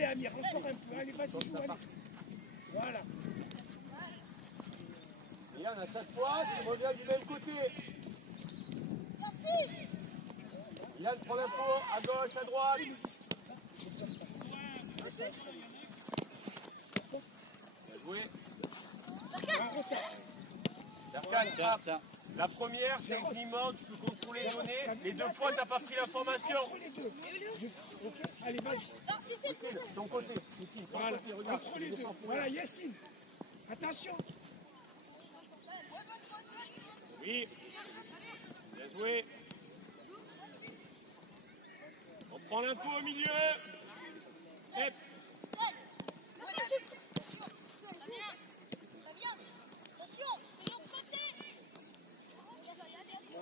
Allez Amir, encore un peu. Allez, vas-y, joue. Allez. Voilà. Et là, à chaque fois, tu reviens du même côté. Yann, prends l'info, à gauche, à droite. Bien joué. Berkane, frappe. La première, techniquement, tu peux contrôler les données. Les deux fois, tu n'as pas pris l'information. Allez, vas-y. De ton côté, ici. Voilà, côté, regarde. entre les deux. Voilà, Yacine. Attention. Oui. Bien joué. On prend l'info au milieu. Step.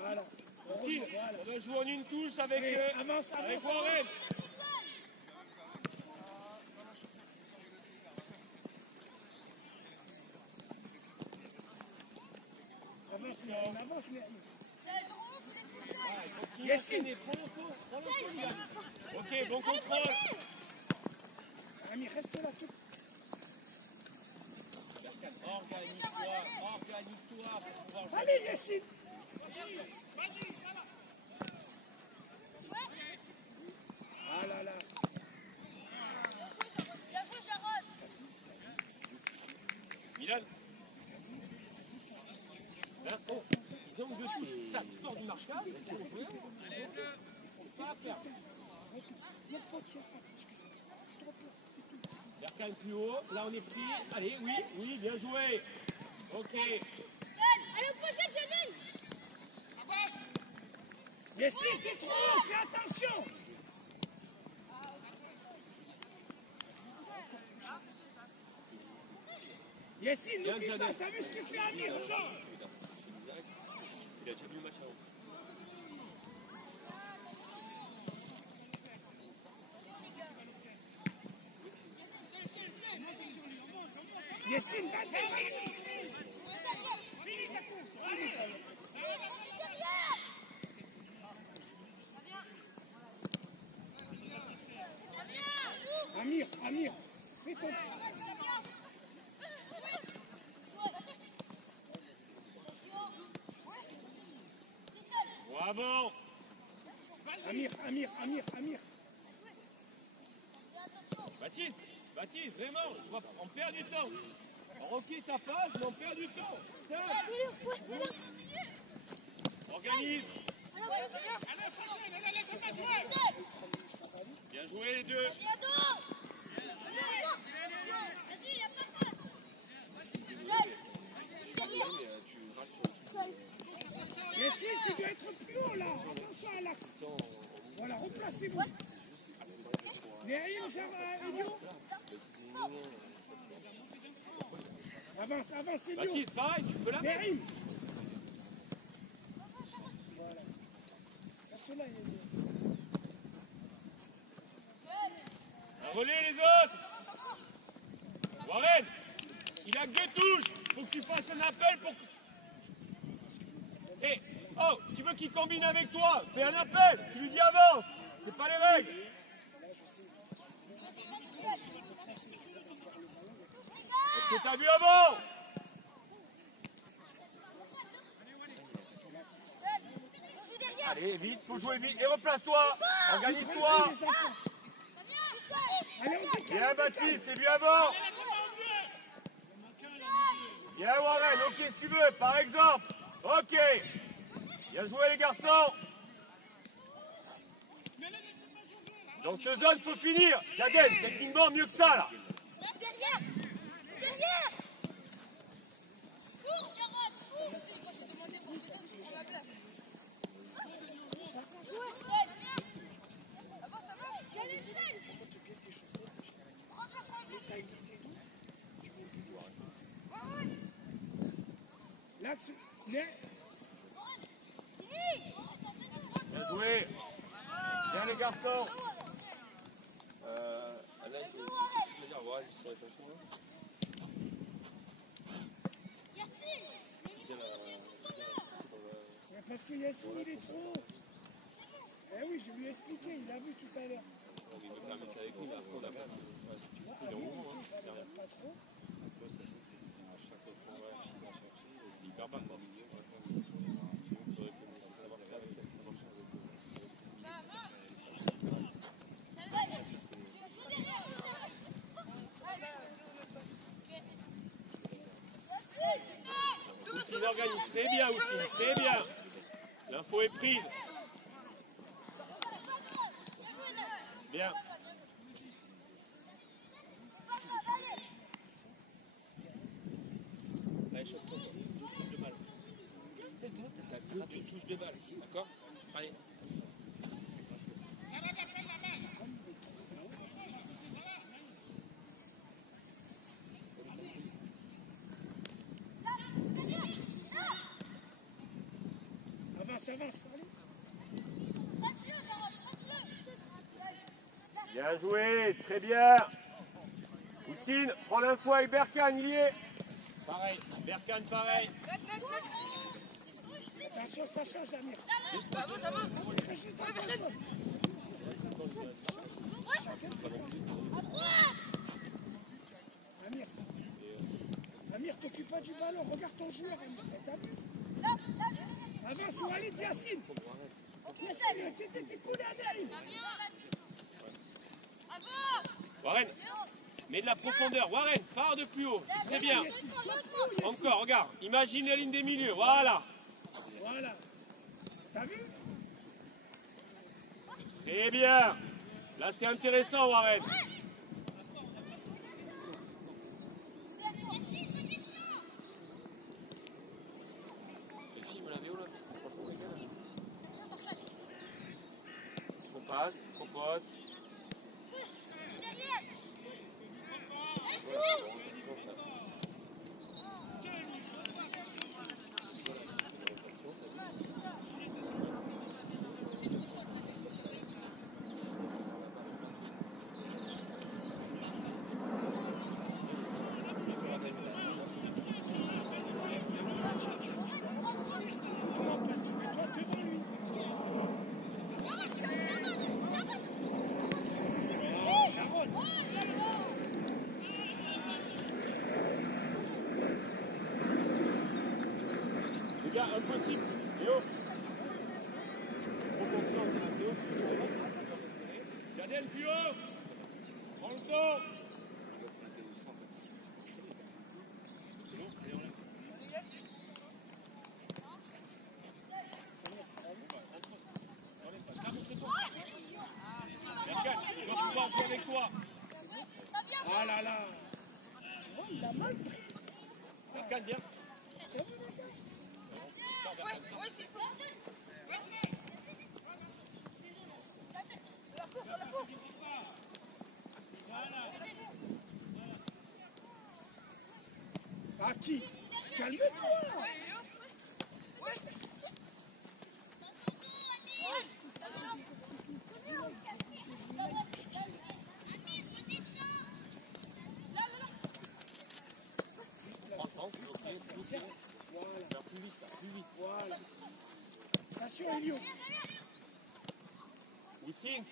Voilà. Ici, on doit jouer en une touche avec, avance, avec avance, Warren. Avance, on avance, mais... Yacine. Ok, bon contrôle. Ami, reste là tout. Organise-toi pour pouvoir jouer. Allez, Yacine. Ah là là. Milan. Là, oh, ils ont deux touches. Ça sort du marquage. Ils vont jouer. Pas à perdre. Berkane plus haut. Là, on est pris. Allez, oui, oui, bien joué. Ok. Allez, opposé, Jamel. Yacine, t'es trop haut, fais attention. Yacine, n'oublie pas, t'as vu ce qu'il fait Amir, genre. Il a déjà vu le match avant. Yacine, vas-y. Amir, fais ton... Bravo. Amir. Baptiste, vraiment, on perd du temps. Ok, ça passe, mais on perd du temps. Tiens. Organise. Bien joué les deux. Yacine, tu dois être plus haut là. Attention à l'axe. Voilà, replacez-vous. Derrière, Elio. Avance, Elio. Baptiste, pareil, tu peux la mettre. Derrière. Voilà. Reste là, Elio. Relais les autres. Warren, il a que deux touches. Faut que tu fasses un appel pour... Eh, oh, tu veux qu'il combine avec toi? Fais un appel, tu lui dis avance. C'est pas les règles. Est-ce que t'as vu avant? Allez, vite, faut jouer vite. Et replace-toi. Organise-toi. Bien Baptiste, c'est lui avant. Bien Warren, ok si tu veux, par exemple. Ok. Bien joué les garçons. Dans cette zone, faut finir. Jaden, techniquement mieux que ça là. Derrière. Cours, Charlotte, cours. Quand je te demandais pour que je donne, tu prends ma place. L'axe, Bien joué. Bien les garçons. Alain, tu veux dire, ouais, sur les façons là. parce que Yacine il est trop. Eh oui, je lui ai expliqué, il a vu tout à l'heure. Il organise très bien aussi, très bien. L'info est prise. Bien. Allez, chauffe-toi. Touche de balle. T'as deux touches de balle, d'accord? Allez. Avance, allez. Bien joué, très bien. Houssine, prends l'info avec Berkane, il y est. Pareil, Berkane pareil. Attention, ça change, Amir. J'avance. Amir, t'occupe pas du ballon, regarde ton joueur, Amir. T'as vu? Avance, Walid, Yacine. Yacine, t'es coulé à Naïm. Warren, mets de la profondeur. Warren, pars de plus haut. C'est très bien. Encore, regarde. Imagine la ligne des milieux. Voilà. Voilà. T'as vu? Très bien. Là, c'est intéressant, Warren. Propose. Impossible. Théo. Trop confiance dans Théo. Jadel plus haut. Prends le temps. Avec toi. Ah là là. Tu vois, il a mal pris. Berkane, bien. Ah qui? Calme-toi. Voilà. Attention, Elio. Houssine.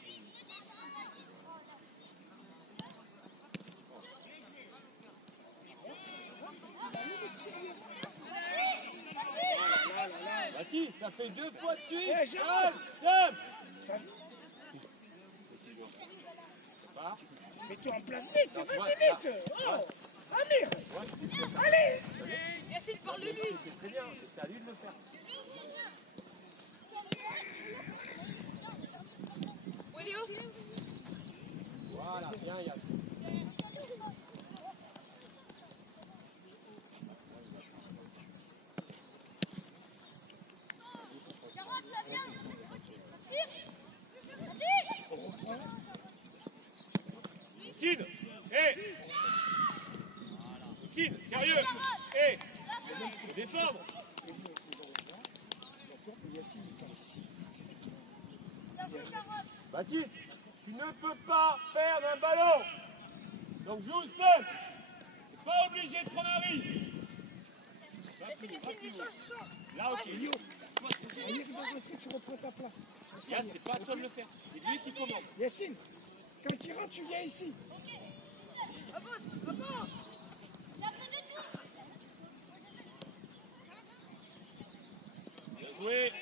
Bati, ça fait 2 fois de suite. Eh, Jérôme. Sam. Mets-toi en place vite, vas-y vite. Oh, Amir. Allez. Yacine, parle-lui. C'est très bien, c'est à lui de le faire. Où il est où? Voilà, bien Yann. Houssine, Houssine, sérieux. Faut défendre. Yacine, il passe ici. Baptiste, tu ne peux pas perdre un ballon. Donc joue seul. Tu n'es pas obligé de prendre un risque. Là, ok. Elio. Amir, il va rentrer, tu reprends ta place. Yann, c'est pas à toi de le faire. C'est lui qui commande. Yacine. Quand tu rentres, tu viens ici. Bien joué.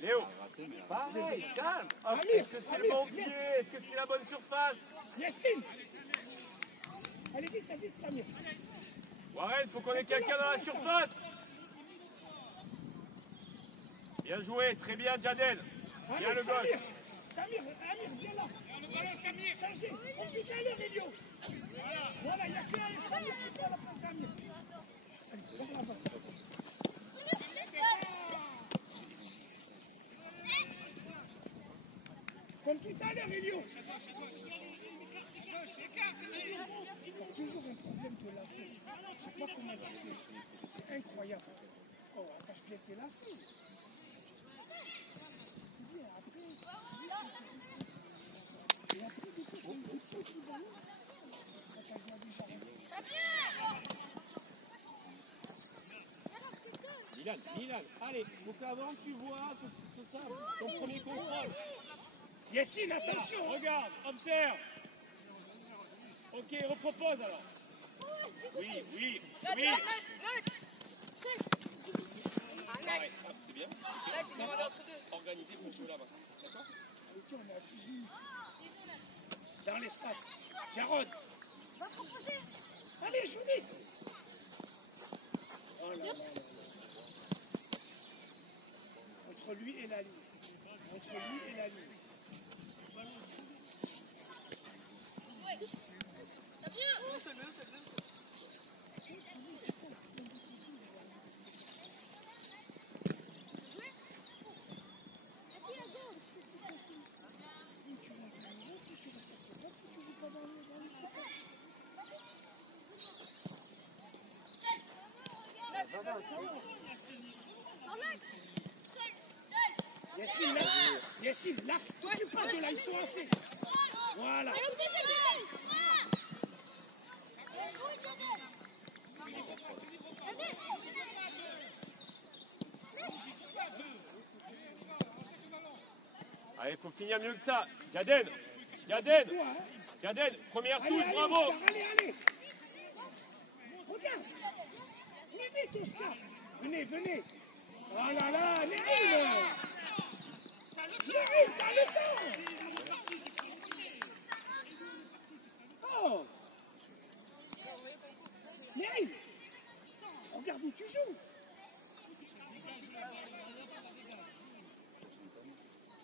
Léo. Pareil, calme. Est-ce que c'est le bon pied? Est-ce que c'est la bonne surface? Yassine. Allez vite, Samir. Warren, il faut qu'on ait quelqu'un dans la surface. Bien joué, très bien, Jadel. Bien le gauche. Samir, viens là. Le ballon, Samir, changez. On pique à l'air, Elio. Voilà, il n'y a que Samir qui peut à la place Samir. Allez, vers là-bas. Comme tout à l'heure, Elio. Tu as toujours un problème de lacet. Je ne sais pas comment tu fais. C'est incroyable. Oh, attache bien tes lacets. C'est bien, après. Et après, du coup, tu as une petite ballon. Attache-moi déjà. Milan, allez, faut qu'avant tu vois ton premier contrôle. Yassine, attention. Regarde, observe. Ok, repropose alors. Oui. Arrête, C'est bien. Organisé pour jouer là-bas. D'accord? Tiens, on a plus vu. Dans l'espace. Jarod. Allez, joue vite. Oh là là. Entre lui et la ligne. Yassine, l'axe, tu parles de là, ils sont assez. Voilà. Allez, il faut finir mieux que ça. Jaden, première touche, bravo. Allez. Regarde. Vite, Oscar. Venez. Oh là là, Néhil, t'as le temps. Oh. Néhil, regarde où tu joues.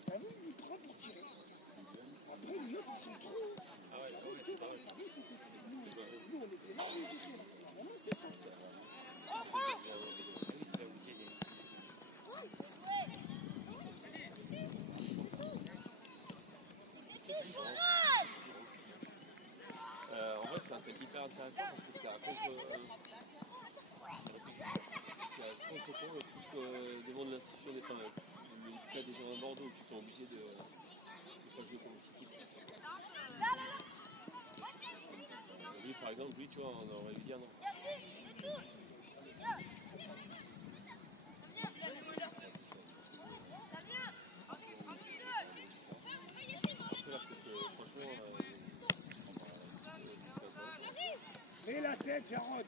T'as vu, il prend pour tirer. Après, les autres, ils sont trop. Nous, on était là, ils étaient là. Vraiment, c'est ça. En vrai, c'est un truc hyper intéressant parce que c'est à contre-temps et tout ce que demande l'institution des femmes. Le cas des gens à Bordeaux qui sont obligés de pas jouer comme City. Lui, par exemple, tu vois, on aurait dû dire non. Mets la tête, Jarod.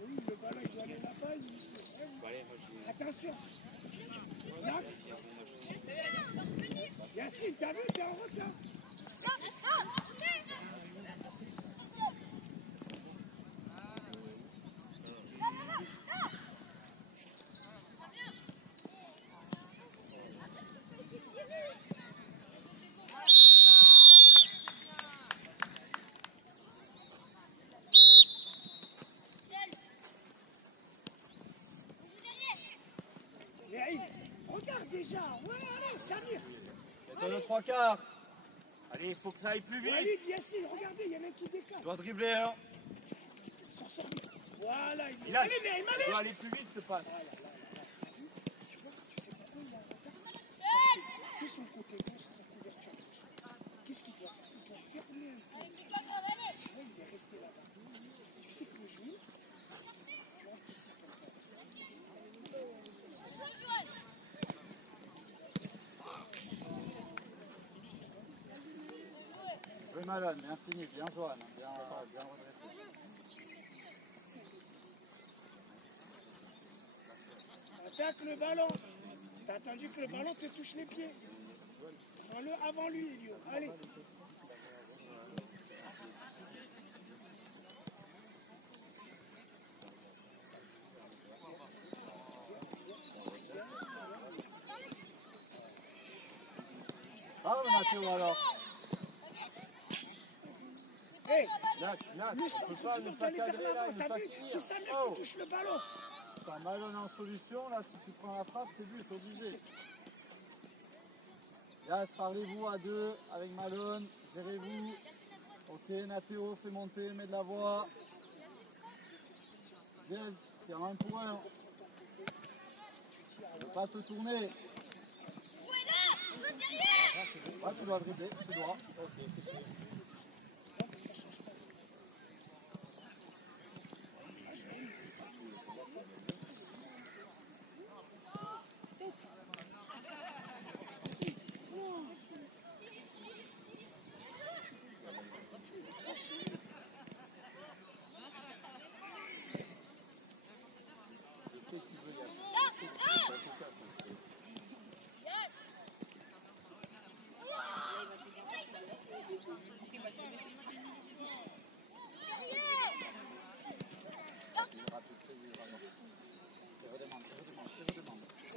Oui, le ballon, il doit aller là-bas. Attention. Max. Yassine, t'as vu, t'es en retard. Regarde déjà, ouais, allez, Samir. Dans le 3/4. Allez, il faut que ça aille plus vite. Walid, Yassine, regardez, il y en a un qui décale. Tu dois dribbler, hein. Voilà, il Milan, allez, Naïm, tu allez. dois aller plus vite, ce passe. Tu vois, tu sais pourquoi il a un retard? Parce que c'est son côté gauche, sa couverture gauche. Qu'est-ce qu'il doit faire? Il doit fermer un peu. C'est pas grave, allez. Tu vois, il est resté là-bas. Tu sais que le genou, tu anticipes un peu. Oui, Malone, bien fini, bien Joanne, bien redressé. Attaque le ballon. T'as attendu que le ballon te touche les pieds. Prends-le avant lui, Elio. Allez. Bravo Mathieu alors. Hey, Là, le tu centre, peux tu pas dois ne pas aller vers cadrer là, l'avant. ne T'as pas vu? finir. C'est sa mère Oh. qui touche le ballon. T'as Malone en solution, là, si tu prends la frappe, c'est but, obligé. Yas, parlez-vous à deux avec Malone, gérez-vous. Ok, Nathéo, fais monter, mets de la voix. Viens, tire un pour un. Ne pas te tourner. Ouais, tu dois dribbler, tu dois.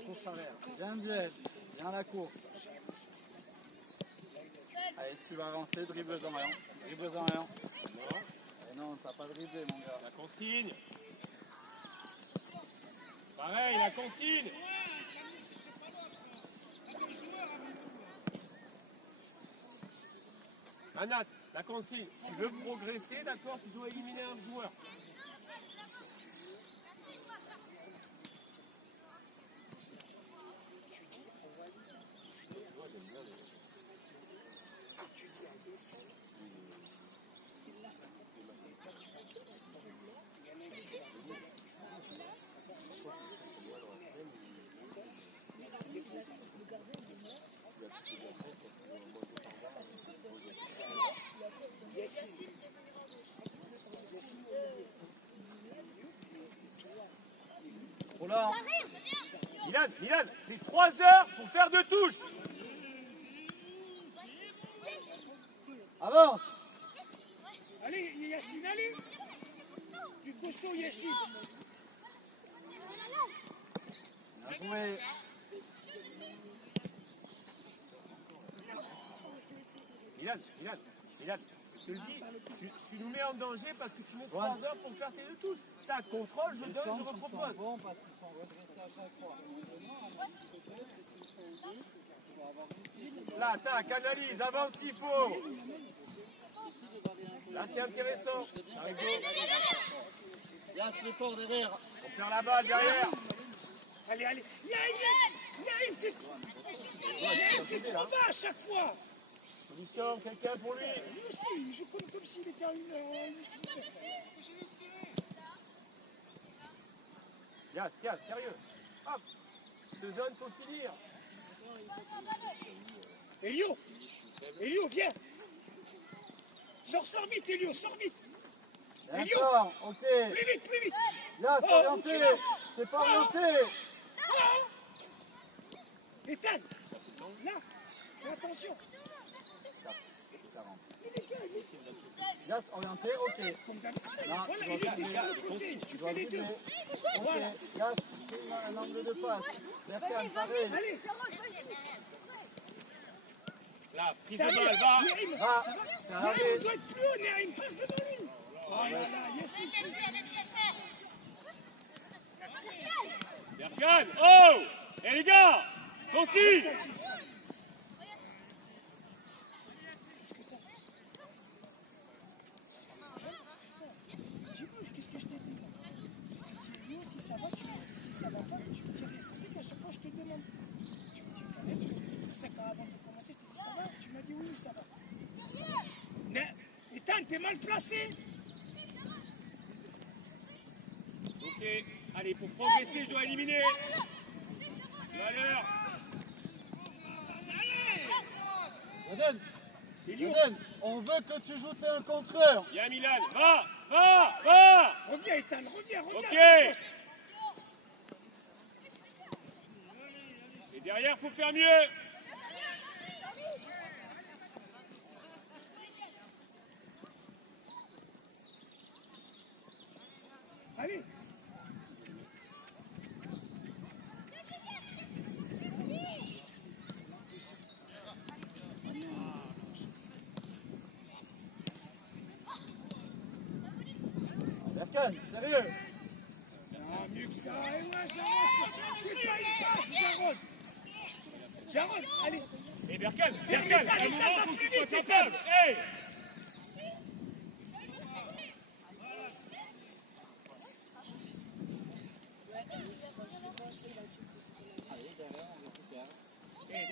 Course arrière. Viens à la course. Allez, si tu vas avancer, dribble en rien. Dribble en rien. Eh non, t'as pas driblé, mon gars. La consigne. Pareil, la consigne. Anat, la consigne. Tu veux progresser, d'accord, tu dois éliminer un joueur. Tu dis à Yessi. Trop lent. Milan, c'est 3 heures pour faire 2 touches. Avance. Allez, Yacine, allez. Du costaud, Yacine. Bien joué. Milan, je te le dis, tu nous mets en danger parce que tu mets 3 heures pour faire tes 2 touches. T'as contrôle, je donne, je repropose. Bon, parce qu'ils sont redressés à chaque fois. Là, tac, analyse, avance s'il faut. Là, c'est intéressant. Yas, l'effort derrière. On perd la balle derrière. Allez, allez. Naïm, t'es trop bas à chaque fois. Solution, quelqu'un pour lui. Lui aussi, il joue comme s'il était à une... Yas, sérieux. Hop. Cette zone, faut finir. Elio, viens. Sors vite, Elio, sors vite. D'accord, ok. Plus vite. Yas, Oh, orienté. tu l'as. T'es pas Oh. orienté. Ethan, là, fais attention. Yas, orienté, ok. Là, Voilà, tu il dois était sur le côté, tu fais les deux. Ok, Voilà. Yas, un angle de passe. Berkane, pareil. Allez, Là, prise ça de arrive. balle, va. Naïm, Ah, ça va. ça Naïm, arrive. il doit être plus haut, Naïm, passe devant lui. Oh là là, Yacine. Berkane, oh. Et les gars, consigne. Qu'est-ce que je t'ai dit? avant de commencer, je t'ai dit ça va? Tu m'as dit oui, ça va. Ça va. Mais, Ethan, t'es mal placé. Ok, allez, pour progresser, je dois éliminer. Valeur. Eden, on veut que tu joues un contre-heure. Viens Milan, va. Reviens, Ethan, reviens. Ok. Et derrière, faut faire mieux. Allez. Berkan, sérieux. Ah, mieux que ça. Et ouais, Jarod, c'est pas une passe, Jarod, allez. Et Berkan, Ferme un Ethan, moment, va faut que plus tu sois vite, capable. Hey.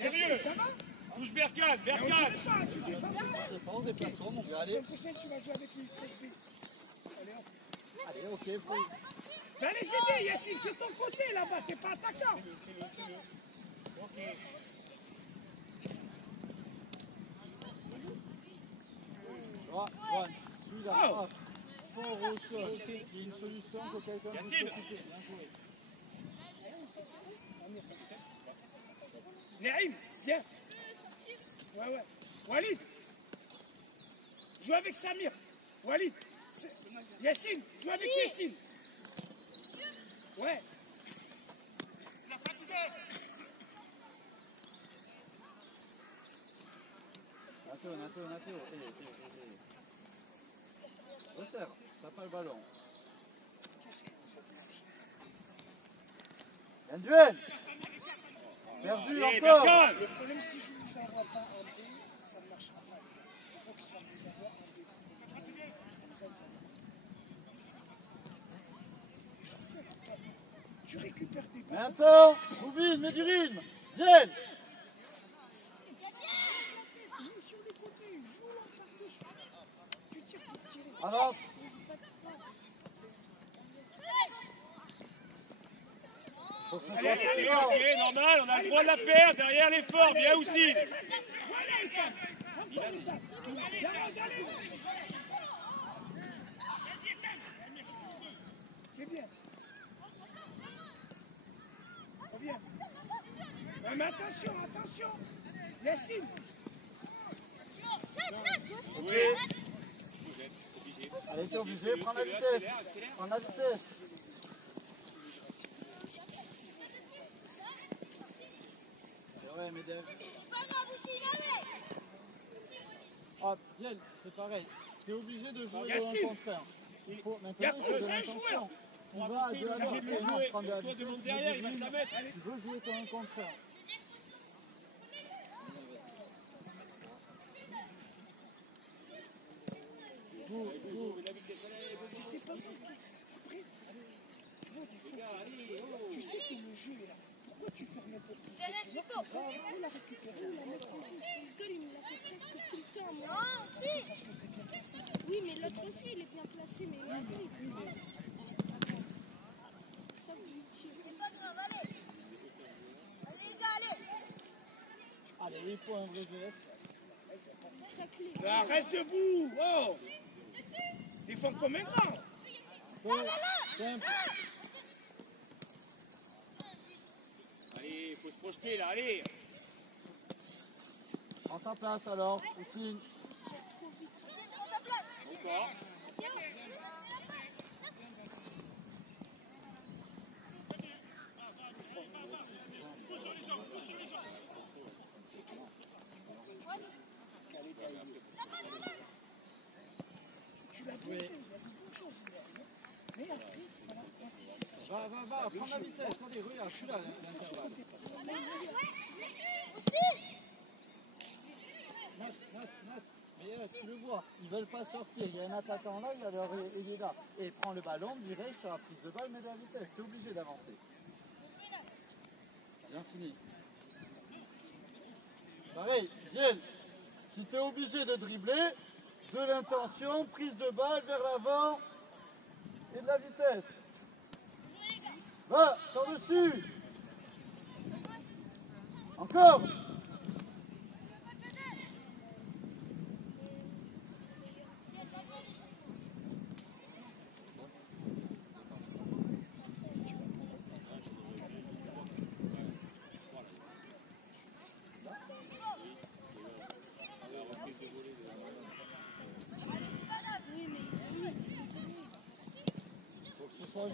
Yacine, ça va? Touche Berkan. Mais on dirait pas, tu défends pas. C'est pas, on déplace-toi, mon gars. La Allez, semaine prochaine, tu vas jouer avec lui, respect. Allez, hop. allez, ok, faut... Va les aider, Yacine, c'est ton côté là-bas, t'es pas attaquant. Juan, suis la frappe. Fort au sol. Il y a une solution que quelqu'un peut Yacine. s'occuper. Bien joué. Naïm, viens. Ouais. Walid. Joue avec Samir. Walid. Yacine, joue avec Yacine. Ouais. Nathéo. Resserre, t'as pas le ballon. Un duel. Perdu Allez, encore. Berkan. Le problème, si je ne vous envoie pas en B, ça ne marchera pas. Il faut que ça vous envoie en B. Comme ça, vous allez. Je sais, toi, tu récupères des balles. Maintenant, Rouvine, mets du rythme. Viens. Joue sur les côtés, joue là par-dessus. Tu tires pour tirer. Avance. Faut que ce soit Allez, fort. Ok, normal, on a le droit de la faire. Derrière l'effort, bien aussi. Voilà, Ethan. Encore Ethan. Allez. C'est bien. Reviens. Ouais, mais attention. Yacine. Oui. Allez, t'es obligé, prends la vitesse. Prends la vitesse. Ouais, mais hop, Diel, c'est pareil. T'es obligé de jouer Yacine. un contre un. Il faut Il y a maintenant trop de de l'intention. joueurs. Tu vas à 2 à 2, J'ai tu joué. prendre de la Toi, vitesse, demande tu veux derrière, du il va te la rythme. mettre. Tu veux jouer comme un contre un. C'était pas bon. Après, tu sais que le jeu est là. Pourquoi tu fermes pas plus? Comme ça, tu peux la récupérer et la mettre en touche. Il me l'a fait presque tout le temps. Moi. Parce que t'es bien placé. Oui, mais l'autre aussi, il est bien placé. Mais il a pris. Ça, je tire. Allez, il faut un vrai geste. Taclé. Ah, reste debout. Oh. Défends comme un grand. Simple. Allez, faut se projeter là, allez. Prends ta place alors, aussi. Encore. Tu l'as bien fait. Il y a de bonnes choses. Mais après, voilà, anticipe. Va, prends la vitesse. Allez, regarde, je suis là, l'intervalle. Note. Mais tu le vois, ils veulent pas sortir. Il y a un attaquant là, il est là. Et prends le ballon direct sur la prise de balle, mais de la vitesse. Tu es obligé d'avancer. Bien fini. pareil, Ziel, si tu es obligé de dribbler, de l'intention, prise de balle vers l'avant et de la vitesse. Va, sors dessus. Encore.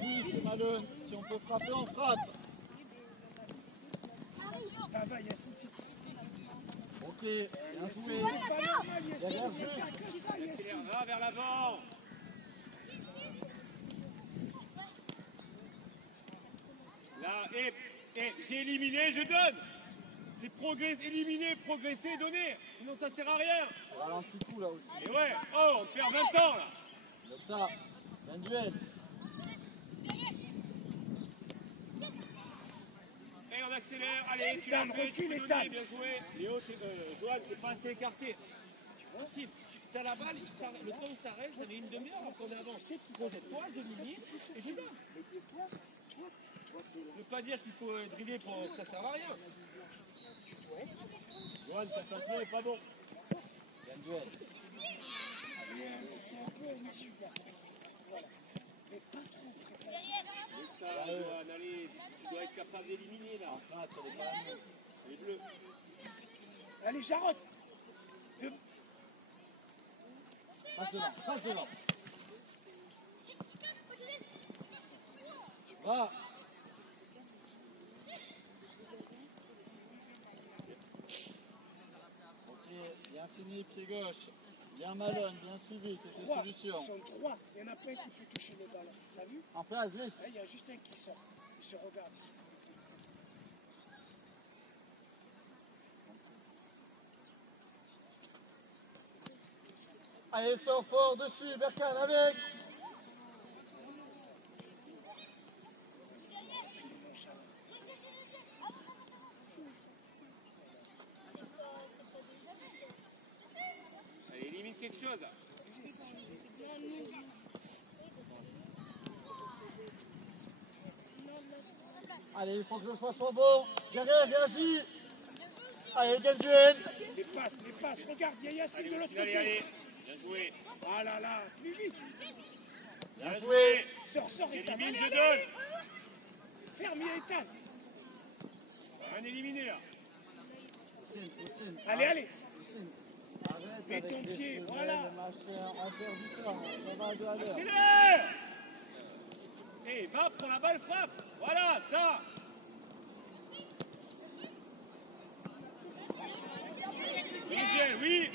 Juste, Malone. Si on peut frapper, on frappe. Ça va, Yassine. Ok, bien joué. C'est pas normal, Yassine. Il n'y a pas que ça, Yassine. Va vers l'avant. Là, j'ai éliminé, je donne. C'est éliminer, progresser, donner. Sinon, ça sert à rien. Ralentis tout là aussi. Et ouais, oh, on perd 20 ans là. Comme ça, un duel. Et on accélère, allez, tu l'as fait, tu peux donner, bien joué. Léo, Johan, t'es pas assez écarté. Si tu as la balle, le temps où ça reste, ça fait une demi-heure avant qu'on avance. Toi, 2 minutes, et je donne. Ça ne veut pas dire qu'il faut driller pour que ça ne serve à rien. Johan, ta ceinture n'est pas bon. Un duel. C'est un peu un issue Yassine. Voilà. Mais pas trop. Ça, Johan, allez, tu dois être capable d'éliminer là. Les bleus. Allez, Jarod. Passe devant. Va. Ok, bien fini, pied gauche. Bien Malone, bien suivi, c'est tes solutions. Ils sont 3, il n'y en a pas un qui peut toucher le ballon. T'as vu? En place, vite. Là, il y a juste un qui sort. Il se regarde. Allez, sors fort dessus, Berkane, avec. Allez, élimine quelque chose là. Allez, il faut que le choix soit bon. Derrière, réagis. Allez, quel duel. Les passes, regarde, il y a Yassine de l'autre côté. Allez, bien joué. Ah là là, plus vite. Bien joué. Sors, Ethan. Élimine, je donne. Ferme, Ethan. Un éliminé là. Allez. Arrête mets avec ton les pied, duels, voilà. machin, interdit ça va à 2 à l'heure. Accélère. Et va, prends la balle, frappe. Voilà, ça. DJ, oui.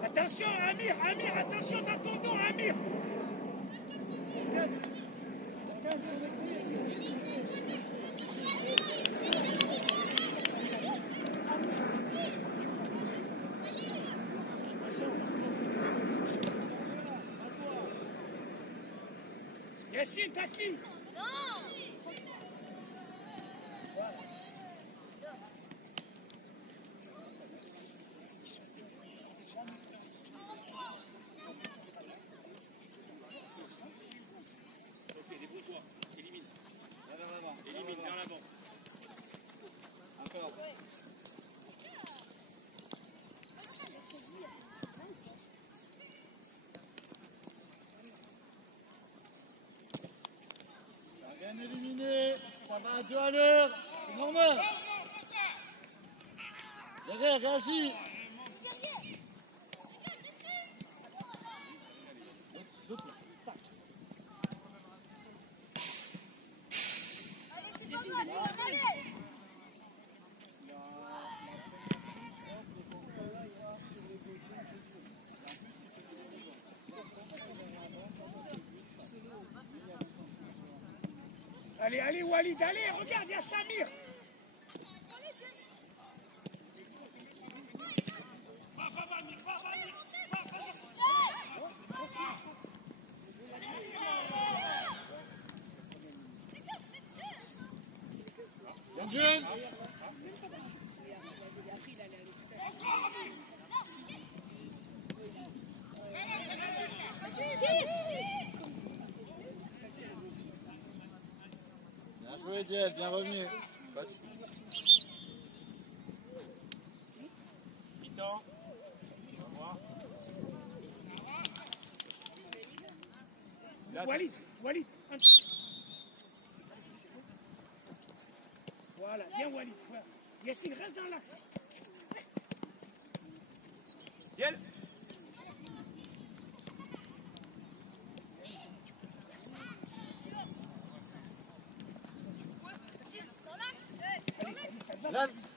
Attention, Amir, attention dans ton dos, Amir. Yassine, t'as qui? Ok, débrouille-toi. Élimine. Élimine vers l'avant. Encore. Bien éliminé, ça va à 2 à l'heure, c'est normal. Derrière, réagis. Allez, allez, Walid, allez, regarde, il y a Samir. Bien joué. Bien joué, Diel, bien revenu. Mi-temps. Walid, Walid. Voilà, bien Walid. Voilà. Yassine, reste dans l'axe. Diel.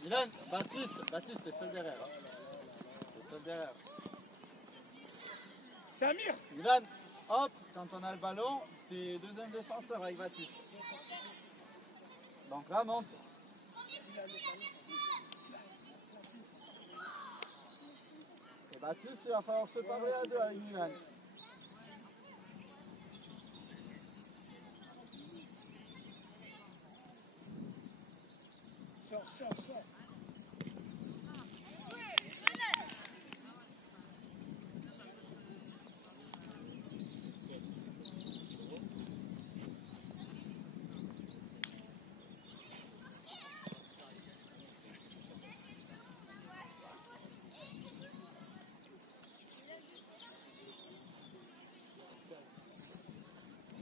Milan, Baptiste est seul derrière. Est seul derrière. Samir. Milan, hop, quand on a le ballon, t'es deuxième défenseur avec Baptiste. Donc là, monte. Et Baptiste, il va falloir se parler à deux avec Milan. Sors.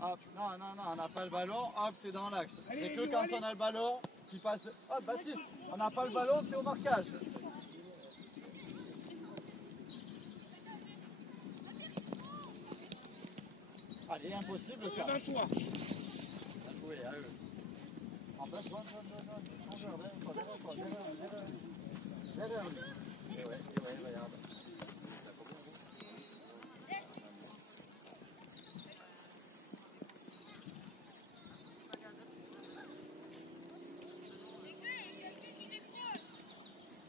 Hop, non, on n'a pas le ballon, hop, t'es dans l'axe. Allez, C'est que allez, quand allez. on a le ballon, tu passes. Hop, Baptiste, on n'a pas le ballon, t'es au marquage. Allez, impossible ça. Devant toi. Oui, à eux. En place, donne. Derrière lui. Et ouais, regarde.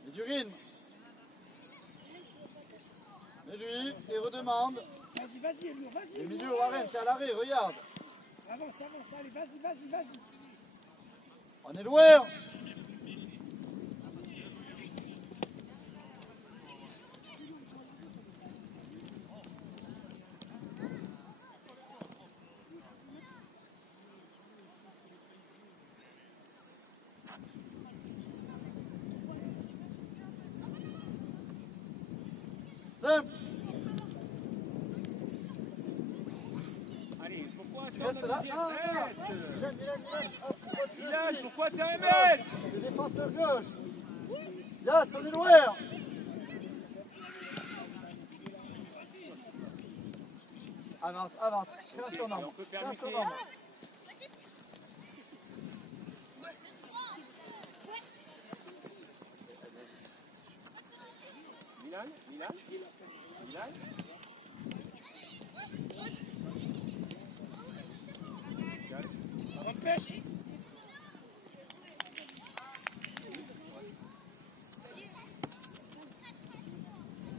Et du rythme. Et lui, il redemande. Vas-y, Elio, vas-y. Et milieu, Warren, t'es à l'arrêt, regarde. Avance, allez, vas-y. On est loin. Simple. Allez, pourquoi tu Reste là. Milan, Milan. pourquoi t'es un mec? Le défenseur gauche. Là, on est loin. Avance. Crée son nombre. Milan. Empêche.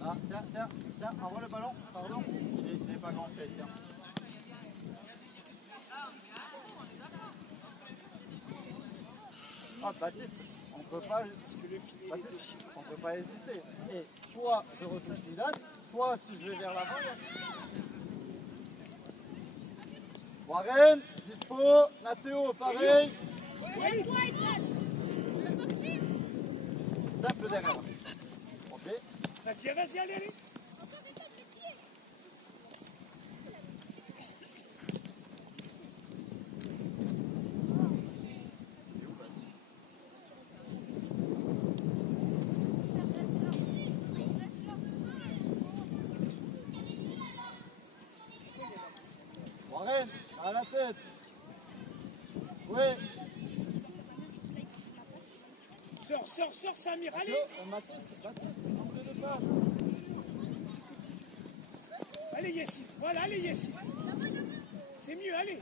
Ah, tiens, envoie le ballon, pardon. Il n'est pas grand fait, tiens. Ah, Baptiste, on peut pas hésiter. Et soit je retouche Milan, soit si je vais vers l'avant, il y a... Warren, dispo, Nathéo, pareil. Simple derrière. Ok. Vas-y, allez. Warren, à la tête. Oui. Sors, Samir, allez. Baptiste, entre les passes. Allez, Yassine. Voilà, allez, Yassine. C'est mieux, allez.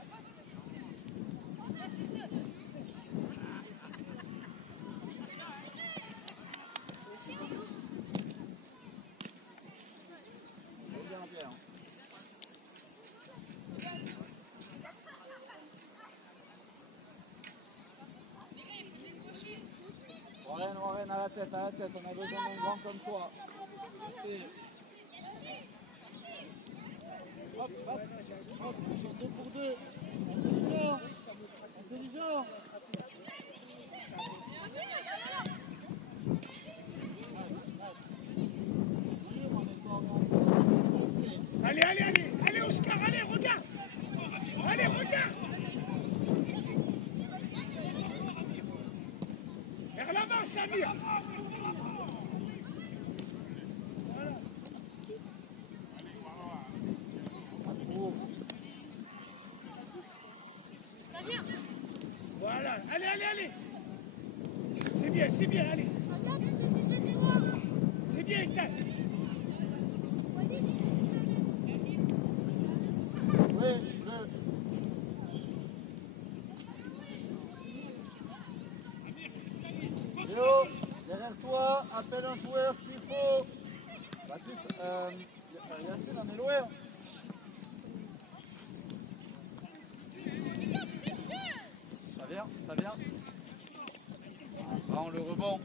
Warren, à la tête, on a besoin d'un grand comme toi. Hop, hop, hop, ils sont 2 pour 2. Intelligent, intelligent. Allez, allez, allez, allez Oscar, allez, regarde. Allez, regarde. Vers l'avant, Samir. Voilà, allez, allez, allez. C'est bien, allez. C'est bien, Ethan. Oui, Léo, derrière toi, appelle un joueur s'il faut. Baptiste, Yacine, on est loin. Ça vient. Prends le rebond.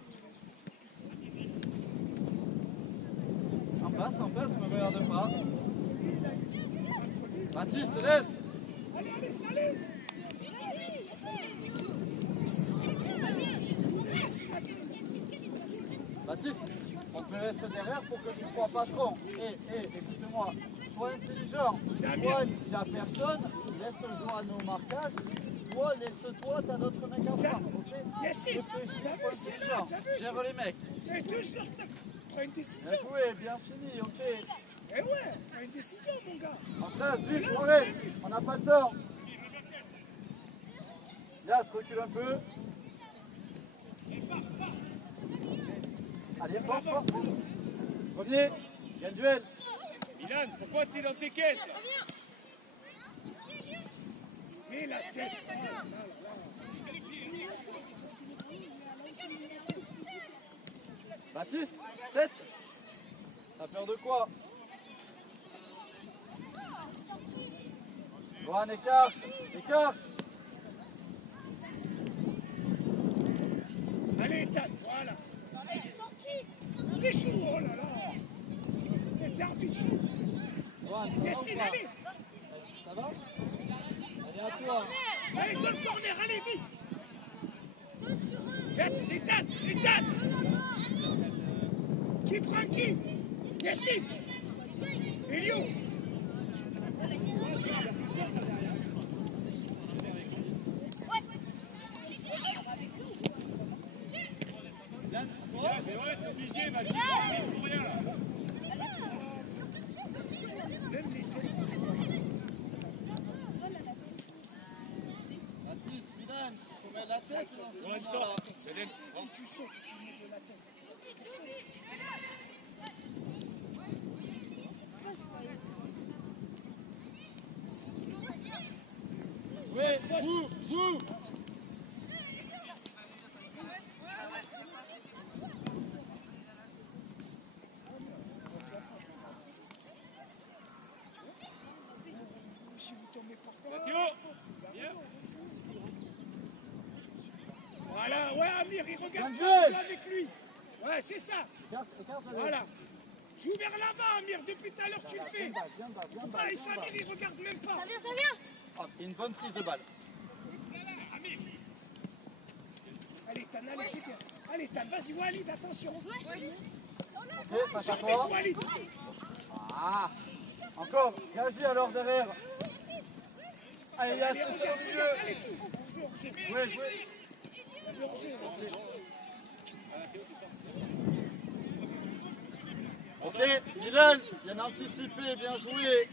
En place, ne me regarde pas. Baptiste, laisse. Allez, allez, salut. Baptiste, on te laisse derrière pour que tu sois patron. Écoute-moi, sois intelligent. Joanne, il n'y a personne, laisse Joanne au marquage. Toi, laisse-toi, t'as d'autres mecs à voir. Yassine, gère les mecs. Et 2 heures, prends une décision. Bien joué, bien fini, ok. Eh ouais, prends une décision, mon gars. En place, vite, allez, on n'a pas le temps. Yas, recule un peu. Allez, fort. Premier, il y a le duel. Milan, pourquoi t'es dans tes caisses là? Et la tête. Baptiste, tête. T'as peur de quoi? Johan, écarte. Allez, Ethan, voilà. Bichou, oh là là. Et faire Bichou. Johan, Yassine, allez. Ça va? Allez, à toi. Allez, donne le corner, allez, vite. Ethan. Qui prend qui? Yassine. Elio. Ouais, c'est obligé, va pour rien là. Même les têtes. Baptiste, Milan, faut mettre la tête dans ce Ouais, moment-là. Si tu sautes, tu mets de la tête. Oui, joue. Si vous tombez par terre. Mathieu, viens. Voilà, ouais, Amir, il regarde Bien pas, joué. joue avec lui. Ouais, c'est ça. Écarte, Voilà. Joue vers l'avant, Amir, depuis tout à l'heure tu le fais. Viens bas. Ah, et Samir, il regarde même pas. Hop, une bonne prise de balle. Allez, Tan, allez, c'est bien. Allez, Tan, vas-y, Walid, attention. Ok, passe à toi. Surveille, Walid. Ah, encore, Gazi alors derrière. Allez, Yas, Allez, c'est au regarde, milieu. regarde, allez, tout. Jouez. Ok, Milan, bien anticipé, bien joué.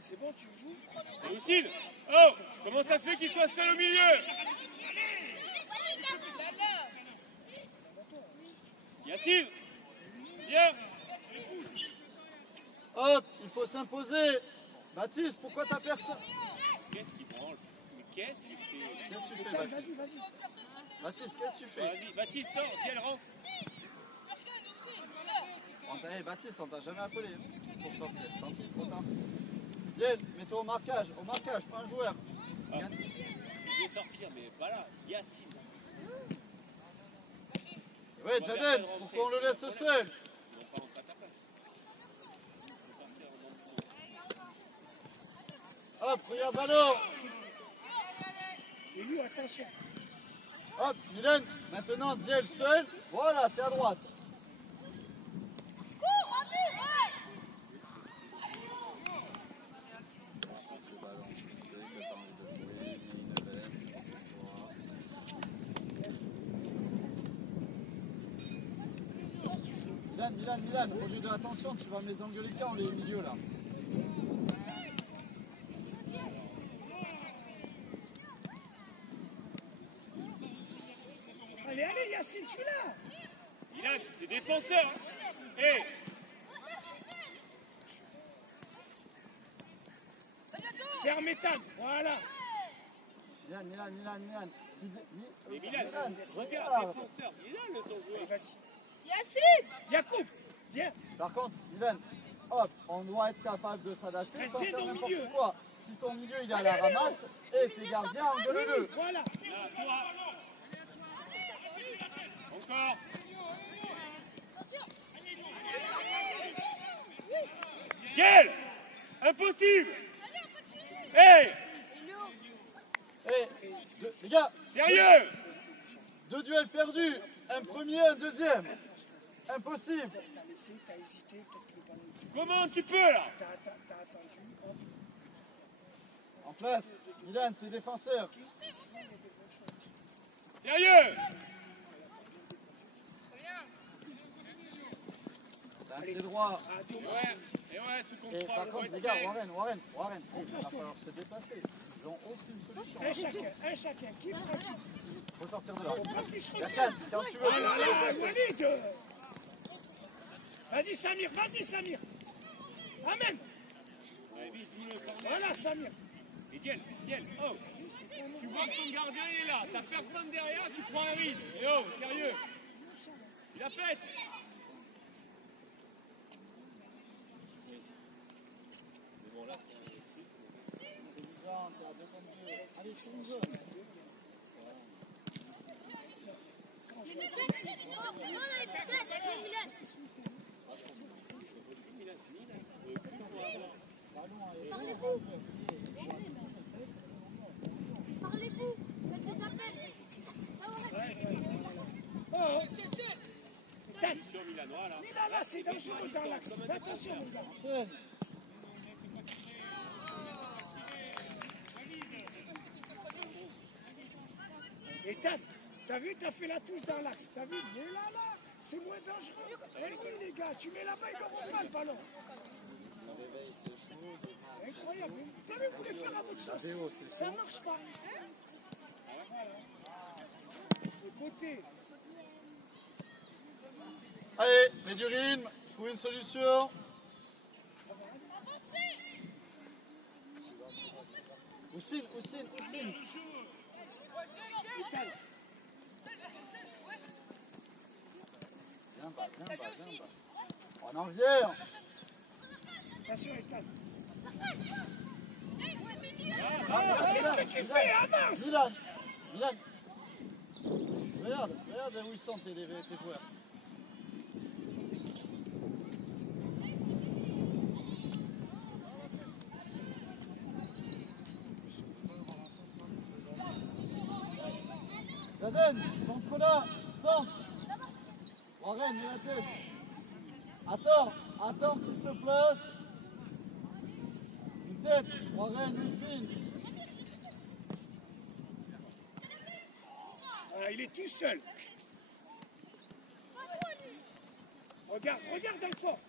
C'est bon, tu joues. Yacine, oh, comment ça se fait qu'il soit seul au milieu? Yacine, viens. Hop, il faut s'imposer. Baptiste, pourquoi t'as personne? Qu'est-ce qui branle? Mais qu'est-ce que tu fais? Qu'est-ce que tu fais, Baptiste? Baptiste, qu'est-ce que tu fais? Vas-y, Baptiste, sors, viens, elle rentre. Hey, Baptiste, on t'a jamais appelé pour sortir. Tant pis, trop tard. Viens, mets-toi au marquage, pas un joueur. Je vais sortir, mais voilà, Yacine. Ouais, Jaden, pourquoi on le laisse seul? Ils vont pas rentrer à ta place. Hop, regarde ballon. Et lui, attention. Hop, Milan, maintenant Diel seul. Voilà, t'es à droite. Milan, au lieu de l'attention, tu vas me les engueuler quand les milieux là. Allez, Yacine, tu l'as. Milan, t'es défenseur. Hé. Ferme Ethan, voilà. Milan. Mais Milan, regarde, défenseur. Il est là le temps joueur. Allez, vas-y. Yacine! Yacoub, viens. Par contre, Milan, hop, on doit être capable de s'adapter Reste sans bien faire dans le n'importe milieu. quoi. Si ton milieu il est à la ramasse, et tes gardiens, engueule-le. Voilà. Là, toi. Encore. Quel impossible. Hé. Les gars, Sérieux. 2 duels perdus, un premier, un deuxième. Impossible. T'as laissé, t'as hésité, peut-être le ballon. Comment tu peux là? T'as attendu. Hop. En place, Milan, t'es défenseur. Sérieux. T'as tes droits. Et ouais, sous Et contrôle. par contre, les gars, Warren, il va falloir se dépasser. Ils n'ont aucune solution. Un chacun. Qui prend qui? Faut sortir de là. Faut pas qu'il se retrouve. Yakan, quand tu veux. Ah là là, Walid. Vas-y, Samir. Amène. Ouais, vite, joue-le, pardon. Voilà, Samir. Et Diel, oh. Tu vois que ton gardien il est là, t'as personne derrière, tu prends un risque. Et oh, sérieux. Il a fait. Allez, chez nous. Parlez-vous. Faites des appels. Oh, Sur Milanois là. là, c'est dangereux dans l'axe. Fais attention, mon gars. Enchaîne. Ethan, t'as vu, t'as fait la touche dans l'axe. T'as vu, mais là, c'est moins dangereux. Eh oui, les gars, tu mets là-bas, il n'aura pas le ballon. Incroyable. T'as vu, vous voulez faire à votre sauce. Ça ne marche pas. De côté. Allez, mets du rythme, trouve une solution. Oussine. Viens bas. On en vient. Attention, Ethan. Qu'est-ce que tu fais? Avance. Milan. Regarde où ils sont tes joueurs. Jaden, centre là, centre. Warren, mets la tête. Attends qu'il se place. Une tête, Warren, Lucine. Ah, il est tout seul. Regarde encore.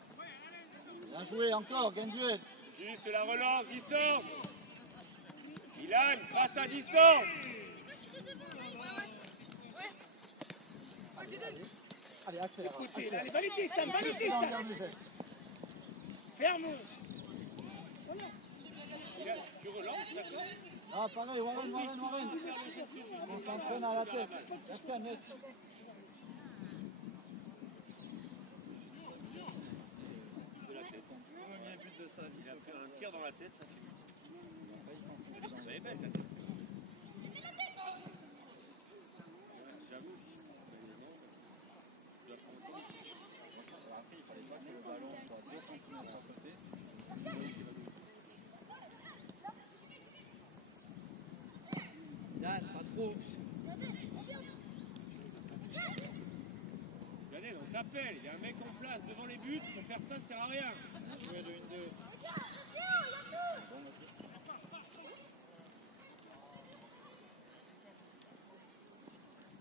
Bien joué encore, Genduel. Juste la relance, distance. Milan, passe à distance. Allez, accélère. Écoutez, là, validez, Ethan. Ferme. Milan, tu relances, d'accord? Ah, pareil, Warren. On s'entraîne à la tête. Laisse. De la tête. Premier but de sa vie. Il a pris un tir dans la tête, ça fait. Vous avez belle ta tête. J'avoue. rappelle, il y a un mec en place devant les buts, pour faire ça sert à rien. Jouer de 1-2.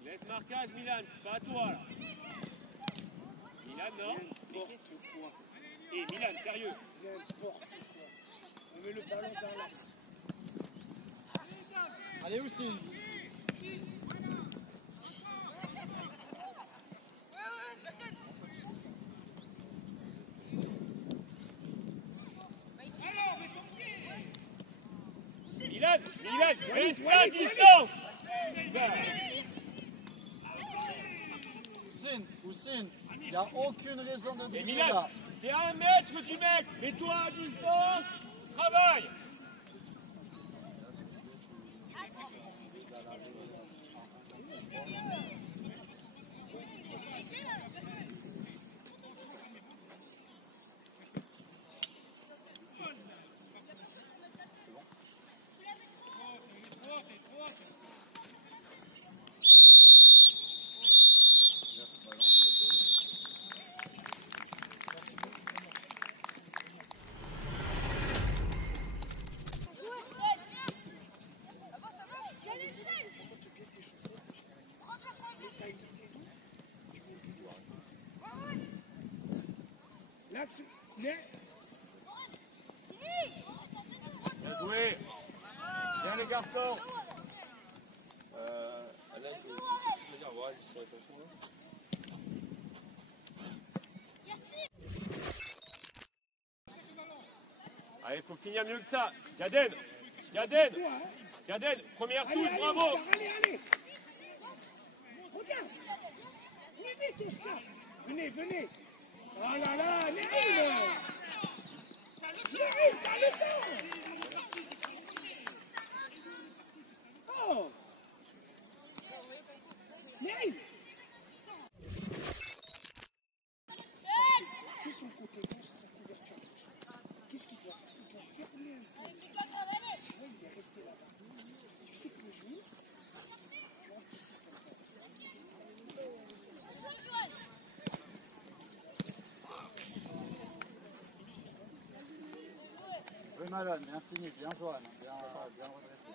Laisse marquage Milan, c'est pas à toi là. Milan, non. N'importe quoi. Et Milan, sérieux. N'importe quoi. On met le ballon dans l'axe. Allez, Oussine. Milan, reste à distance. Oussine, il n'y a aucune raison de Et dribbler Milan, là. t'es à 1 mètre du mec, mets-toi à distance, travaille. L'axe, mais Bien joué. Bien les garçons. Alain, je veux dire, ouais, sur attention là. Allez, faut qu'il y ait mieux que ça. Gaden, première touche, bravo. Allez, allez. Regarde. Venez vite, Oscar. Venez. Oh là là, Néhil. Néhil, t'as le temps. Oh. Néhil. C'est son côté gauche, sa couverture gauche. Qu'est-ce qu'il doit faire? Il doit fermer un peu. Ouais, il est resté là-bas. Tu sais que le jeu, tu anticipes un peu. Oui, Malone, bien fini, bien Joanne, bien redressé.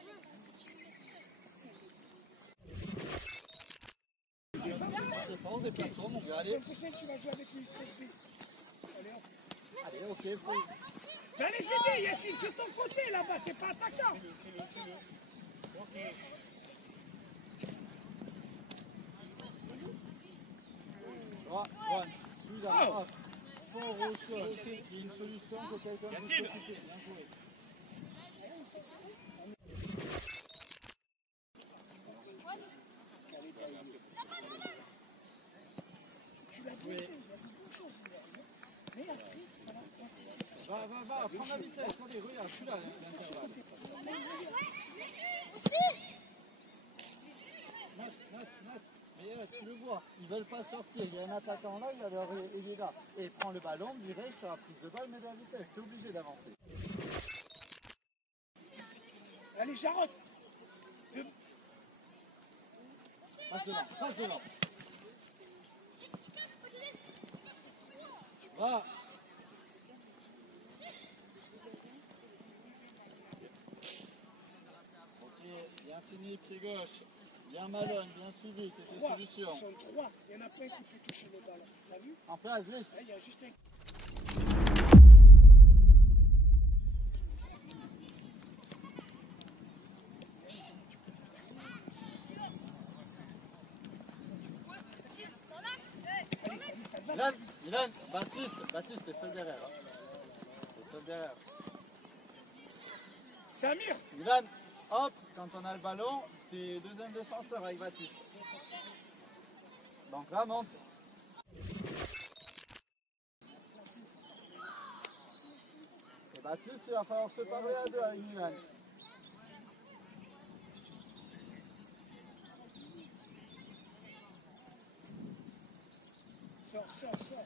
C'est pas en déplacement, mon gars, allez. La prochaine, tu vas jouer avec lui, respect. Allez, hop. Allez, ok, faut... Va les aider, Yassine, c'est ton côté là-bas, t'es pas attaquant. Joanne, suis la frappe. Fort au sol. Il y a une solution que quelqu'un peut Yassine. s'occuper. Bien joué. Tu l'as dit, il y a de bonnes choses. Mais après, voilà, anticipe. Va, prends la vitesse. Allez, regarde, je suis là. Mais tu le vois, ils veulent pas sortir. Il y a un attaquant là, il est là. Et prends le ballon, direct sur la prise de balle, mais de la vitesse. Tu es obligé d'avancer. Allez, Jarod. Passe devant. Va. Ok, bien fini, pied gauche. Bien Malone, bien suivi, c'est tes solutions. Ils sont trois, il y en a pas un qui peut toucher le ballon. T'as vu? En place, vite. Là, il y a juste un. Milan, Baptiste est seul derrière. Est seul derrière. Samir. Milan, hop, quand on a le ballon, t'es deuxième défenseur avec Baptiste. Donc là, monte. Et Baptiste, il va falloir se parler à deux avec Milan. Sors.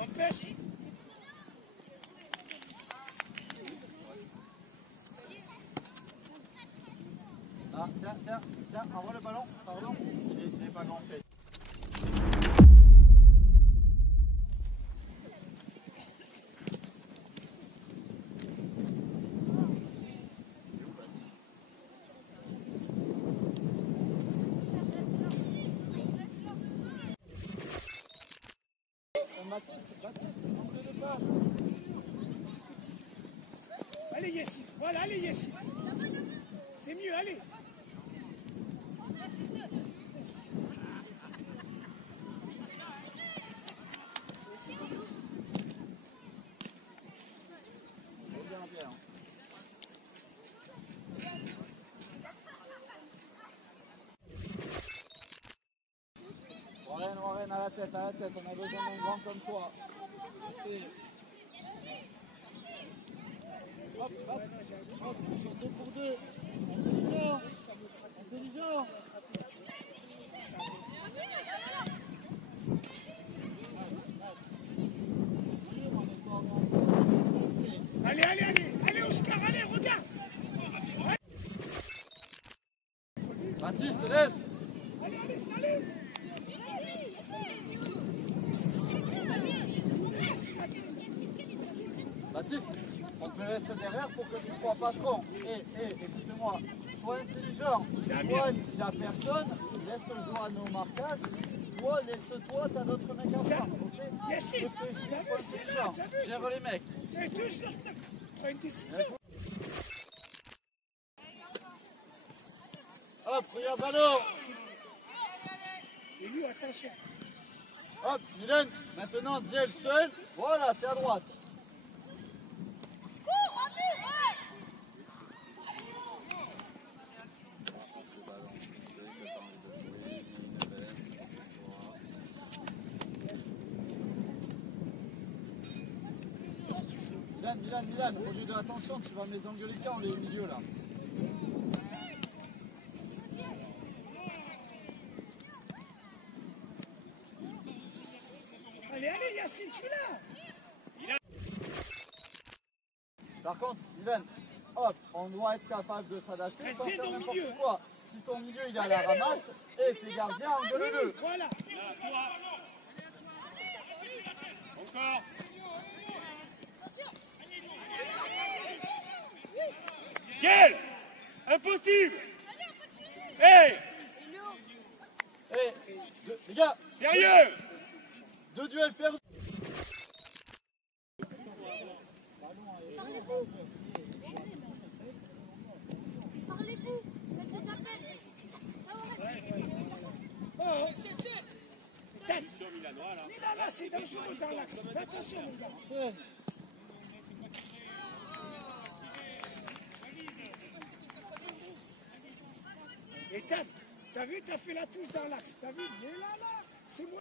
Empêche. Ah, tiens, envoie le ballon, pardon, il n'est pas grand fait. Baptiste, manque de passe. Allez Yessid, voilà, allez Yessid. C'est mieux, allez. Bien. Warren à la tête, on a besoin d'un grand comme toi. Hop, ils sont 2 pour 2. Intelligent. Allez Oscar, allez, regarde. Baptiste, laisse. Allez. Baptiste, on te laisse derrière pour que tu sois patron. Écoute-moi, sois intelligent. Toi, il n'y a personne, laisse jouer à nos marquages. Toi, laisse-toi, t'as d'autres mecs à voir. Yessid, gère les mecs. Et 2 heures, prends une décision. Hop, regarde ballon. Et lui, attention. Hop, Dylan, maintenant Diel seul. Voilà, t'es à droite. Dylan, au lieu de l'attention, tu vas me les engueuler quand on est au milieu là. Allez, Yacine, tu l'as. Par contre, Dylan, hop, on doit être capable de s'adapter sans faire n'importe quoi. Si ton milieu il est à la ramasse, et tes gardiens, engueule-le. Voilà. Encore. Quel impossible. Hey, les gars, sérieux. 2 duels perdus. Parlez-vous. Faites des appels. Oh, Milanois là. Milana, c'est dangereux dans l'axe. Fais attention, mon gars. Et t'as vu, t'as fait la touche dans l'axe. T'as vu, mais là, c'est moi.